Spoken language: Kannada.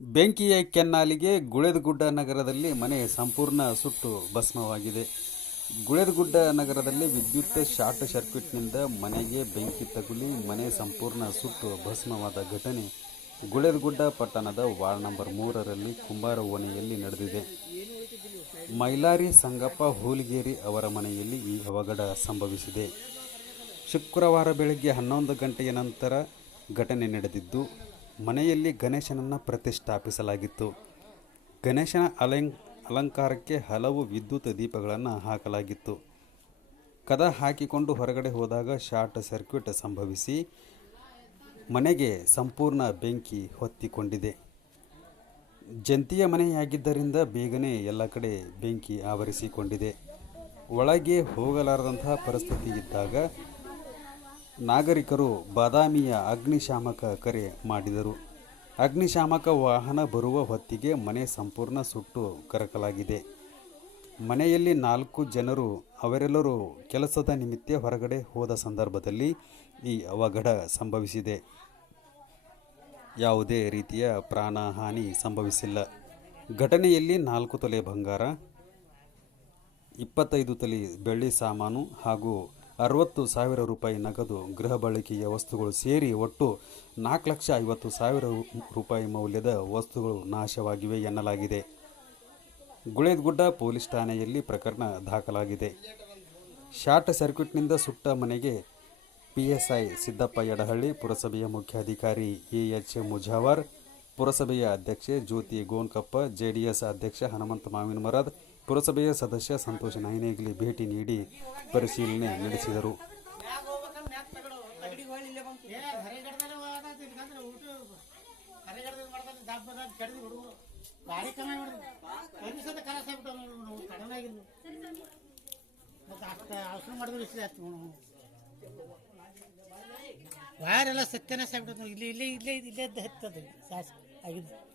ಬೆಂಕಿಯ ಕೆನ್ನಾಲಿಗೆ ಗುಳೆದಗುಡ್ಡ ನಗರದಲ್ಲಿ ಮನೆ ಸಂಪೂರ್ಣ ಸುಟ್ಟು ಭಸ್ಮವಾಗಿದೆ. ಗುಳೆದಗುಡ್ಡ ನಗರದಲ್ಲಿ ವಿದ್ಯುತ್ ಶಾರ್ಟ್ ಸರ್ಕ್ಯೂಟ್ನಿಂದ ಮನೆಗೆ ಬೆಂಕಿ ತಗುಲಿ ಮನೆ ಸಂಪೂರ್ಣ ಸುಟ್ಟು ಭಸ್ಮವಾದ ಘಟನೆ ಗುಳೆದಗುಡ್ಡ ಪಟ್ಟಣದ ವಾರ್ಡ್ ನಂಬರ್ ಮೂರರಲ್ಲಿ ಕುಂಬಾರ ಓಣೆಯಲ್ಲಿ ನಡೆದಿದೆ. ಮೈಲಾರಿ ಸಂಗಪ್ಪ ಹೂಲಿಗೇರಿ ಅವರ ಮನೆಯಲ್ಲಿ ಈ ಅವಘಡ ಸಂಭವಿಸಿದೆ. ಶುಕ್ರವಾರ ಬೆಳಗ್ಗೆ ಹನ್ನೊಂದು ಗಂಟೆಯ ನಂತರ ಘಟನೆ ನಡೆದಿದ್ದು ಮನೆಯಲ್ಲಿ ಗಣೇಶನನ್ನು ಪ್ರತಿಷ್ಠಾಪಿಸಲಾಗಿತ್ತು. ಗಣೇಶನ ಅಲೆಂ, ಅಲಂಕಾರಕ್ಕೆ ಹಲವು ವಿದ್ಯುತ್ ದೀಪಗಳನ್ನು ಹಾಕಲಾಗಿತ್ತು. ಕದ ಹಾಕಿಕೊಂಡು ಹೊರಗಡೆ ಹೋದಾಗ ಶಾರ್ಟ್ ಸರ್ಕ್ಯೂಟ್ ಸಂಭವಿಸಿ ಮನೆಗೆ ಸಂಪೂರ್ಣ ಬೆಂಕಿ ಹೊತ್ತಿಕೊಂಡಿದೆ. ಜಂತಿಯ ಮನೆಯಾಗಿದ್ದರಿಂದ ಬೇಗನೆ ಎಲ್ಲ ಕಡೆ ಬೆಂಕಿ ಆವರಿಸಿಕೊಂಡಿದೆ. ಒಳಗೆ ಹೋಗಲಾರದಂತಹ ಪರಿಸ್ಥಿತಿ ಇದ್ದಾಗ ನಾಗರಿಕರು ಬಾದಾಮಿಯ ಅಗ್ನಿಶಾಮಕ ಕರೆ ಮಾಡಿದರು. ಅಗ್ನಿಶಾಮಕ ವಾಹನ ಬರುವ ಹೊತ್ತಿಗೆ ಮನೆ ಸಂಪೂರ್ಣ ಸುಟ್ಟು ಕರಕಲಾಗಿದೆ. ಮನೆಯಲ್ಲಿ ನಾಲ್ಕು ಜನರು, ಅವರೆಲ್ಲರೂ ಕೆಲಸದ ನಿಮಿತ್ತ ಹೊರಗಡೆ ಹೋದ ಸಂದರ್ಭದಲ್ಲಿ ಈ ಅವಘಡ ಸಂಭವಿಸಿದೆ. ಯಾವುದೇ ರೀತಿಯ ಪ್ರಾಣಹಾನಿ ಸಂಭವಿಸಿಲ್ಲ. ಘಟನೆಯಲ್ಲಿ ನಾಲ್ಕು ತೊಲೆ ಬಂಗಾರ, ಇಪ್ಪತ್ತೈದು ತೊಲೆ ಬೆಳ್ಳಿ ಸಾಮಾನು ಹಾಗೂ ಅರವತ್ತು ಸಾವಿರ ರೂಪಾಯಿ ನಗದು ಗೃಹ ಬಳಕೆಯ ವಸ್ತುಗಳು ಸೇರಿ ಒಟ್ಟು ನಾಲ್ಕು ಲಕ್ಷ ಐವತ್ತು ಸಾವಿರ ರೂಪಾಯಿ ಮೌಲ್ಯದ ವಸ್ತುಗಳು ನಾಶವಾಗಿವೆ ಎನ್ನಲಾಗಿದೆ. ಗುಳೇದ್ಗುಡ್ಡ ಪೊಲೀಸ್ ಠಾಣೆಯಲ್ಲಿ ಪ್ರಕರಣ ದಾಖಲಾಗಿದೆ. ಶಾರ್ಟ್ ಸರ್ಕ್ಯೂಟ್ನಿಂದ ಸುಟ್ಟ ಮನೆಗೆ ಪಿಎಸ್ಐ ಸಿದ್ದಪ್ಪ ಯಡಹಳ್ಳಿ, ಪುರಸಭೆಯ ಮುಖ್ಯಾಧಿಕಾರಿ ಎ ಎಚ್ ಮುಜಾವರ್, ಪುರಸಭೆಯ ಅಧ್ಯಕ್ಷೆ ಜ್ಯೋತಿ ಗೋನ್ಕಪ್ಪ, ಜೆಡಿಎಸ್ ಅಧ್ಯಕ್ಷ ಹನುಮಂತ ಮಾವಿನ ಮರದ್ ಪುರಸಭೆಯ ಸದಸ್ಯ ಸಂತೋಷ ನಾಯನೇಗ್ಲಿ ಭೇಟಿ ನೀಡಿ ಪರಿಶೀಲನೆ ನಡೆಸಿದರು. ವಾಯರೆಲ್ಲ ಸತ್ಯನಾಶ ಆಗ್ಬಿಟ್ಟು ಇಲ್ಲಿ, ಇಲ್ಲೇ ಇಲ್ಲೇ ಇಲ್ಲೇ ಹತ್ತದ. ಸಾಸ್ ಆಗಿದ್ದು